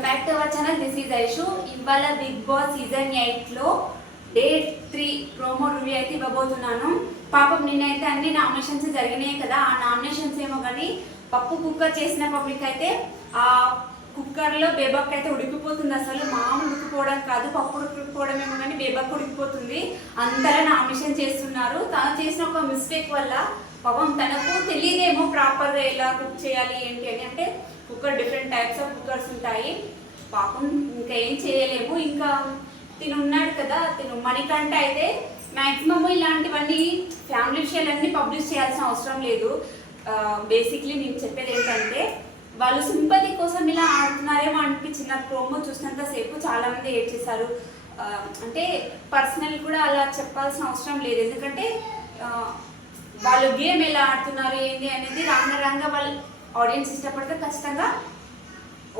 Welcome back to our channel. This is Aishu. ఇవాళ big boss season 8 లో day 3 promo review అయితే ఇవ్వబోతున్నాను. పాపం నిన్నైతే అన్ని నామినేషన్స్ జరిగినాయి కదా. ఆ నామినేషన్స్ ఏమో కానీ పప్పు కుక్కర్ చేసిన పబ్లిక్ అయితే ఆ కుక్కర్లో బేబక్ అయితే ఉడికిపోతుంది. అసలు మామూలు ఉడికిపోవడం కాదు, పప్పు ఉడికిపోవడం ఏమో కానీ బేబక్ ఉడికిపోతుంది. అందరూ నామినేషన్ చేస్తున్నారు. తను చేసిన ఒక మిస్టేక్ వల్ల పాపం తనకు తెలియదేమో ప్రాపర్గా ఎలా కుక్ చేయాలి ఏంటి అని. అంటే cooker different types of cookers ఉంటాయి. పాపం ఇంకా ఏం చేయలేము. ఇంకా తిను ఉన్నాడు కదా, తిను మణికంఠ అయితే మ్యాక్సిమమ్ ఇలాంటివన్నీ ఫ్యామిలీ విషయాలన్నీ పబ్లిష్ చేయాల్సిన అవసరం లేదు. బేసిక్లీ నేను చెప్పేది ఏంటంటే వాళ్ళు సింపతి కోసం ఇలా ఆడుతున్నారేమో అనిపించింది. నాకు ప్రోమో చూసినంతసేపు చాలామంది ఏడ్ చేశారు. అంటే పర్సనల్ కూడా అలా చెప్పాల్సిన అవసరం లేదు. ఎందుకంటే వాళ్ళు గేమ్ ఎలా ఆడుతున్నారు ఏంటి అనేది రాంగ వాళ్ళు ఆడియన్స్ ఇష్టపడితే ఖచ్చితంగా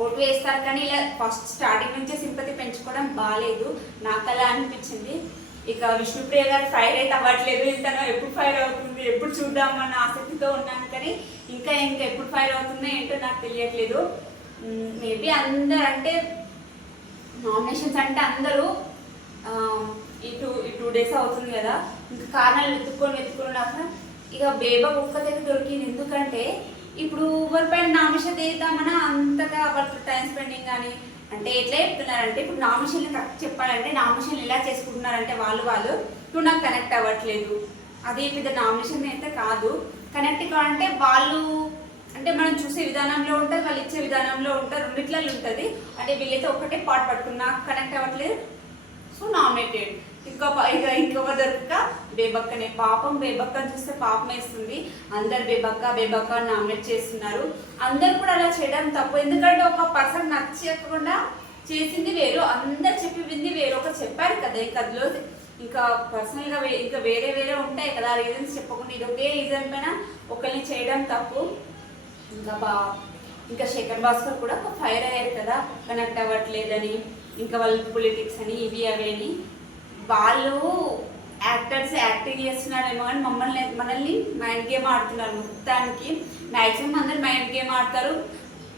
ఓటు వేస్తారు. కానీ ఇలా ఫస్ట్ స్టార్టింగ్ నుంచే సింపతి పెంచుకోవడం బాగాలేదు, నాకు అలా అనిపించింది. ఇక విష్ణుప్రియ గారు ఫైర్ అయితే అవ్వట్లేదు. ఇంతనో ఎప్పుడు ఫైర్ అవుతుంది, ఎప్పుడు చూద్దామన్న ఆసక్తితో ఉన్నాను. కానీ ఇంకా ఎప్పుడు ఫైర్ అవుతుందో ఏంటో నాకు తెలియట్లేదు. మేబీ అందరు అంటే నామినేషన్స్ అంటే అందరూ ఈ టూ డేస్ అవుతుంది కదా, ఇంకా కారణాలు వెతుక్కొని ఇక బేబక్ ఒక్కదైతే దొరికింది. ఎందుకంటే ఇప్పుడు ఎవరిపైన నామినేషన్ చేద్దామన్నా అంతగా వాళ్ళతో టైం స్పెండింగ్ కానీ అంటే ఎట్లా చెప్తున్నారంటే ఇప్పుడు నామినేషన్లు కరెక్ట్ చెప్పాలంటే నామినేషన్లు ఎలా చేసుకుంటున్నారంటే వాళ్ళు ఇప్పుడు నాకు కనెక్ట్ అవ్వట్లేదు. అదే పెద్ద నామినేషన్ అయితే కాదు. కనెక్ట్ కావాలంటే వాళ్ళు అంటే మనం చూసే విధానంలో ఉంటారు, వాళ్ళు ఇచ్చే విధానంలో ఉంటారు, రెండిట్లలో ఉంటుంది. అంటే వీళ్ళైతే ఒకటే పాట పట్టుకుని నాకు కనెక్ట్ అవ్వట్లేదు, సో నామినేటెడ్. ఇంకొక దొరక బేబక్కనే. పాపం బేబక్కని చూస్తే పాపం వేస్తుంది. అందరు బేబక్క నామినేట్ చేస్తున్నారు. అందరు కూడా అలా చేయడం తప్పు. ఎందుకంటే ఒక పర్సన్ నచ్చకుండా చేసింది వేరు, అందరు చెప్పి వింది వేరు. ఒక చెప్పారు కదా ఇంకా అందులో ఇంకా పర్సనల్గా ఇంకా వేరే ఉంటాయి కదా రీజన్స్ చెప్పకుండా ఇది ఒకే రీజన్ పైన ఒకరిని చేయడం తప్పు. ఇంకా శేఖర్ భాస్కర్ కూడా ఒక ఫైర్ అయ్యారు కదా కనెక్ట్ అవ్వట్లేదని, ఇంకా వాళ్ళు పొలిటిక్స్ అని ఇవి అవి అని. వాళ్ళు యాక్టర్స్ యాక్టింగ్ చేస్తున్నారేమో కానీ మనల్ని మైండ్ గేమ్ ఆడుతున్నారు. మొత్తానికి మ్యాక్సిమం అందరు మైండ్ గేమ్ ఆడతారు.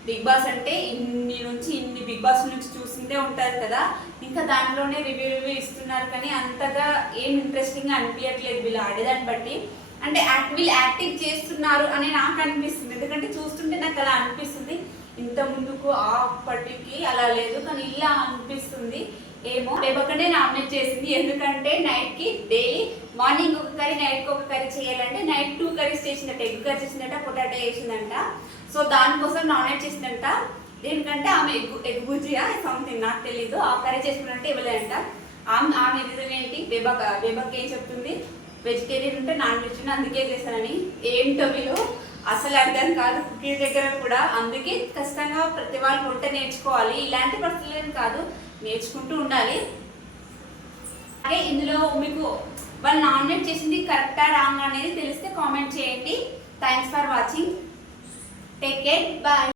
బిగ్ బాస్ అంటే ఇన్ని బిగ్ బాస్ నుంచి చూసిందే ఉంటుంది కదా, ఇంకా దాంట్లోనే రివ్యూ ఇస్తున్నారు. కానీ అంతగా ఏం ఇంట్రెస్టింగ్గా అనిపించట్లేదు వీళ్ళు ఆడేదాన్ని బట్టి. అంటే వీళ్ళు యాక్టింగ్ చేస్తున్నారు అని నాకు అనిపిస్తుంది. ఎందుకంటే చూస్తుంటే నాకు అలా అనిపిస్తుంది. ఇంత ముందుకు అప్పటికి అలా లేదు, కానీ ఇలా అనిపిస్తుంది. ఏమో బేబక్కనే నామినేట్ చేసింది. ఎందుకంటే నైట్కి డైలీ మార్నింగ్ ఒక కర్రీ నైట్కి ఒక కర్రీ చేయాలంటే నైట్ 2 కర్రీస్ చేసిందట. ఎగ్ కర్రీ చేసిందట, పొటాటో చేసిందంట. సో దానికోసం నామినేట్ చేసిందంట. దేనికంటే ఆమె ఎగ్ భుజియా సంథింగ్ నాకు తెలీదు, ఆ కర్రీ చేసుకున్నట్టే ఇవ్వలేదంట. ఆమె రీజన్ ఏంటి, బేబక్ ఏం చెప్తుంది, వెజిటేరియన్ ఉంటే నాన్ వెజ్ అందుకే చేశానని. ఏంటో వీళ్ళు అసలు అర్థం కాదు కుకింగ్ దగ్గర కూడా. అందుకే ఖచ్చితంగా ప్రతి వాళ్ళు వంట నేర్చుకోవాలి. ఇలాంటి పరిస్థితులు కాదు, నేర్చుకుంటూ ఉండాలి. అలాగే ఇందులో మీకు వాళ్ళు నామినేట్ చేసింది కరెక్టా రాంగ్ అనేది తెలిస్తే కామెంట్ చేయండి. Thanks for watching. Take care, bye.